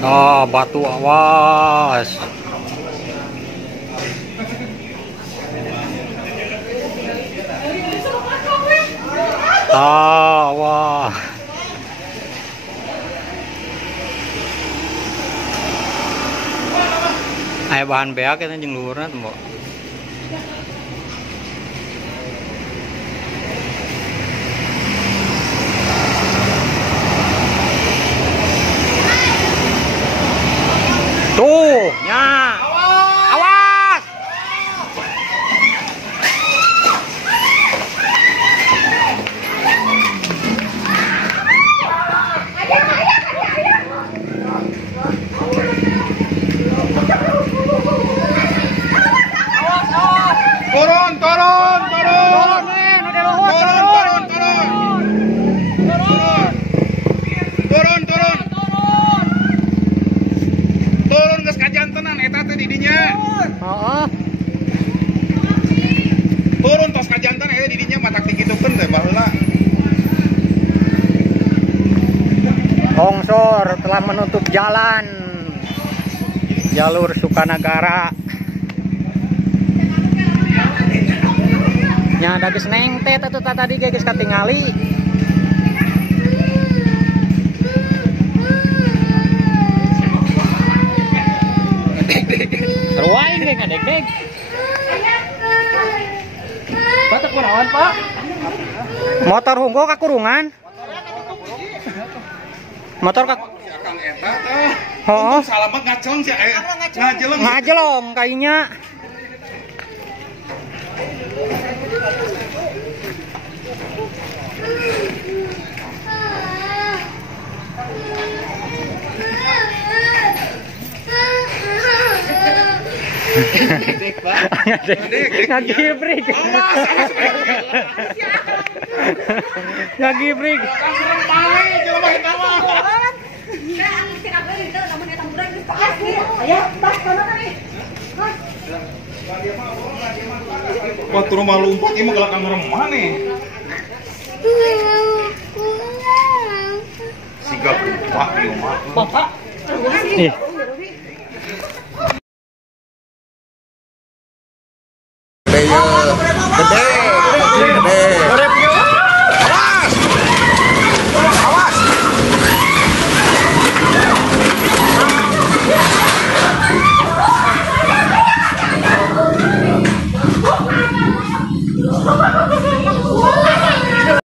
Oh, batu awas. Wah. Aya bahan beak eta jeung luhurna teh, Mbok. Tuh, nya. Awas. Turun. Turun geus kajantenan eta teh di dinya. Heeh. Turun tos kajanten eta di dinya matak dikitukeun teh baheula. Longsor telah menutup jalan jalur Sukanagara. Nya ada geus nengtet atuh tadi geus katingali. Ruain ge kadek-dek. Batak kunaon, Pak? Motor hunggo kakurungan. Motor ka Akang eta teh. Heeh. Salamet ngaceleng sia ngajeleng. Ngajelong kayunya. Ngagibrik. Ngagibrik. Wah, turun mah lumpat ieu mah galak ngeremah nih. Sigap lupa ieu mah. Ih,